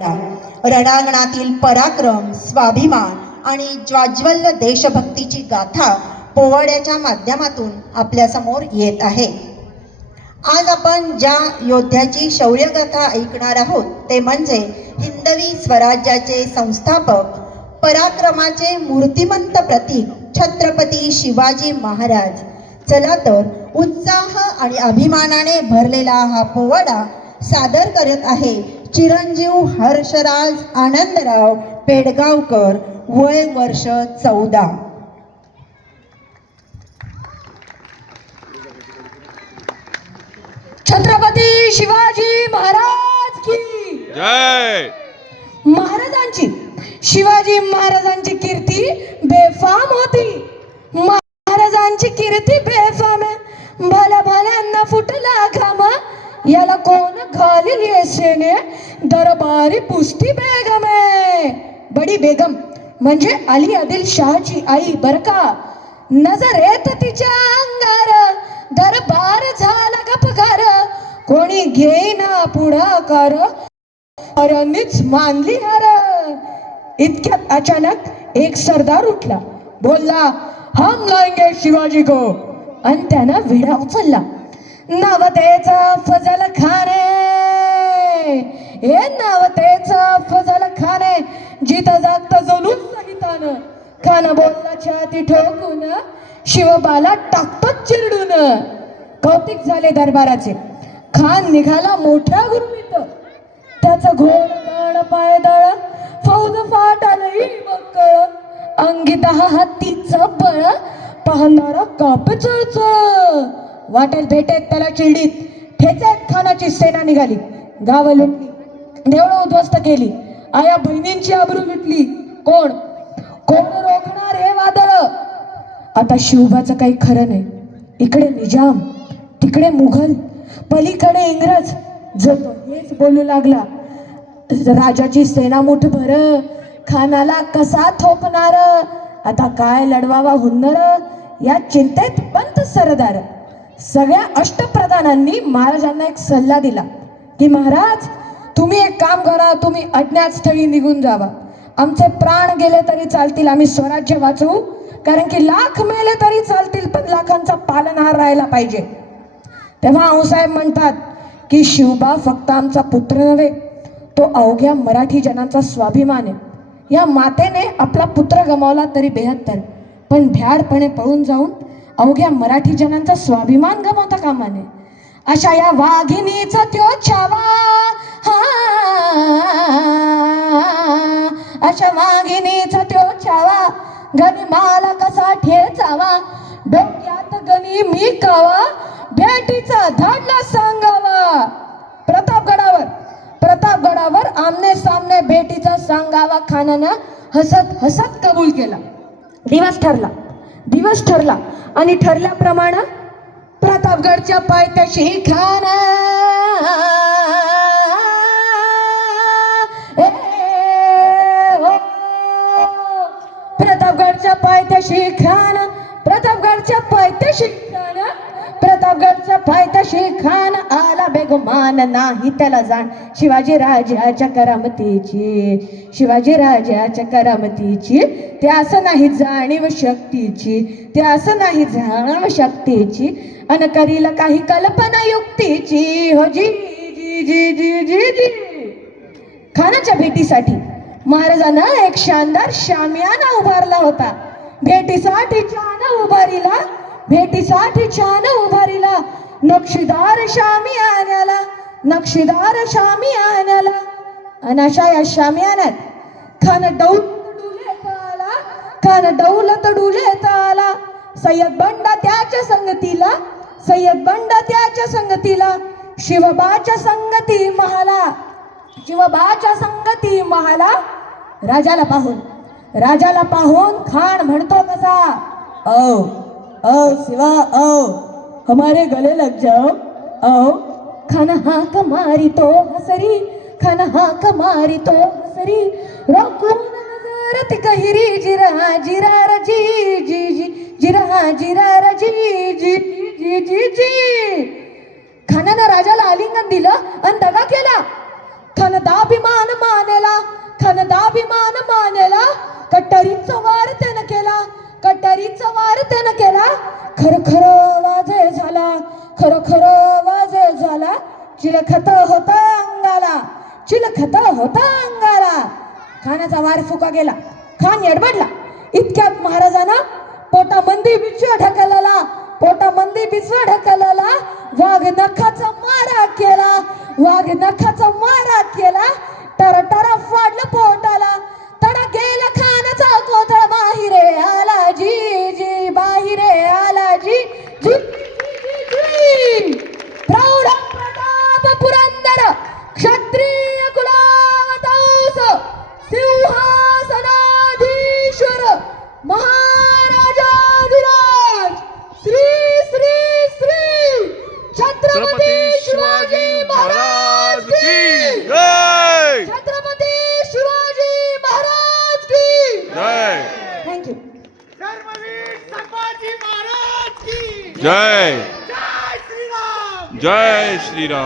रणांगणातील पराक्रम, स्वाभिमान आणि ज्वाज्वल्य देशभक्तीची गाथा पोवाड्याच्या माध्यमातून आपल्या समोर येत आहे. आज आपण ज्या योद्ध्याची शौर्यगाथा ऐकणार आहोत ते म्हणजे हिंदवी स्वराज्याचे संस्थापक, पराक्रमाचे मूर्तिमंत प्रतीक छत्रपती शिवाजी महाराज. चला तर उत्साह आणि अभिमानाने भरलेला हा पोवाडा सादर करत आहे चिरंजीव हर्षराज आनंदराव पेडगावकर, वय वर्ष 14. छत्रपती शिवाजी महाराज की जय. महाराजांची शिवाजी महाराजांची कीर्ती बेफाम होती. महाराजांची कीर्ती बेफाम आहे. भल्या भल्यांना फुटला घाम, याला कोण घालील येसेने, दरबारी पुस्ती बेगम आहे. बडी बेगम म्हणजे अली आदिल शाहची आई बर का. नजर येत तिच्या अंगार, दरबार झाला गपगार, कोणी घेईना पुढाकार, अरणीच मानली हार. इतक्यात अचानक एक सरदार उठला, बोलला, हम लाएंगे शिवाजी को, आणि त्यानं विडा उचलला. नवतेचा फजल खाने, हे नवतेचा फजल खाने, जित जागत जुलूस सहितान, खान बोलला छाती ठोकून, शिवबाला टाकतो चिरडून. कौतिक झाले दरबाराचे. खान निघाला मोठ्या गुरमीत, त्याचं घोड गाण पायदळ, फौज फाटालही बक्कळ, अंगी 10 हत्तीचं बळ, पाहणारा काप चळचळ. वाटेल भेटेत त्याला चिरडीत, ठेचत खानाची सेना निघाली. गाव लुटली, देवळं उद्ध्वस्त केली, आया बहिणींची आबरू लुटली. कोण रोखणार हे वादळ. आता शिवबाचं काही खरं नाही. इकडे निजाम, तिकडे मुघल, पलीकडे इंग्रज. जो तो हेच बोलू लागला, राजाची सेना मुठभर, खानाला कसा थोपणार, आता काय लढवावा हुन्नर, या चिंतेत पंत सरदार. सगळ्या अष्टप्रधानांनी महाराजांना एक सल्ला दिला की महाराज, तुम्ही एक काम करा, तुम्ही अज्ञात स्थळी निघून जावा. आमचे प्राण गेले तरी चालतील, आम्ही स्वराज्य वाचवू. कारण की लाख मेले तरी चालतील, पण लाखांचा पालनहार राहायला पाहिजे. तेव्हा आऊसाहेब म्हणतात की शिवबा फक्त आमचा पुत्र नव्हे, तो अवघ्या मराठी जनांचा स्वाभिमान आहे. या मातेने आपला पुत्र गमावला तरी 72, पण भ्याडपणे पळून जाऊन अवघ्या मराठी जनांचा स्वाभिमान गमावता कामा नये. अशा या वाघिणीचा त्यो छावा, अशा वाघिणीचा त्यो छावा, गनिमाला कसा ठेचावा, डोक्यात गणी मी कावा, भेटीचा धाडला सांगावा. प्रतापगडावर आमने सामने भेटीचा सांगावा खानानं हसत हसत कबूल केला. दिवस ठरला आणि ठरल्याप्रमाणे प्रतापगडच्या पायथ्याशी खान, प्रतापगडच्या पायथ्याशी खान, प्रतापगडच्या पायथ्याशी खान, प्रतापगडच्या पायथ्याशी खान आला बेगुमान, नाही त्याला जाण शिवाजी राजाच्या करामतीची, शिवाजी राजाच्या करामतीची. ते असं नाही जाणीव शक्तीची, ते असं नाही जाणीव शक्तीची, अन करील काही कल्पना युक्तीची. हो जी जी जी जी जी जी. खानाच्या भेटीसाठी महाराजांना एक शानदार शामियाना उभारला होता. भेटीसाठी छान उभारीला, भेटीसाठी छान उभारीला, नक्षीदार शामियान्याला, नक्षीदार शामियान्याला. आणि अशा या शामियान्यात खान दौलत डुलेत आला. सय्यद बंडा त्याच्या संगतीला, सय्यद बंडा त्याच्या संगतीला, शिवबाच्या संगती महाला, शिवबाच्या संगती महाला. राजाला पाहून खान म्हणतो कसा, ओ ओ शिवा ओ, हमारे गले लग जाओ ओ. खान हाक मारी तो हसरी, खान हाक मारी तो हसरी, रोकून नजर ती कहिरी, जिरा जिरा रजी जी जी, जिरा जिरा रजी जी जी जी जी. खानानं राजाला आलिंगन दिलं आणि दगा केला. खनदाभिमान मानेला, खनदाभिमान मानेला. कटारीचा वार त्यानं केला, कटारीचा वार त्यानं केला. खर खर वाजे झाला, खर खर वाजे झाला. चिलखत होता अंगाला, चिलखत होता अंगाला. खानाचा वार फुका गेला, खान एडबडला. इतक्यात महाराजांना पोटामंदी बिचवा ढकलला, पोटामंदी बिचवा ढकलला. वाघ नखाचा मारा केला, वाघ नखाचा मारा केला. टर टर फाडलं पोटाला, तडा गेला खानाचा कोथळ. बाहिरे आला जी जी, बाहिरे आला जी जी जी. प्रौढ प्रताप पुरंदर क्षत्रिय कुलावतंस सिंहासनाधीश्वर महाराजाधिराज श्री श्री श्री छत्रपती शिवाजी महाराज की जय. छत्रपती शिवाजी महाराज की जय. थँक्यू. धर्मवीर संभाजी महाराज की जय. जय श्रीराम. जय श्रीराम.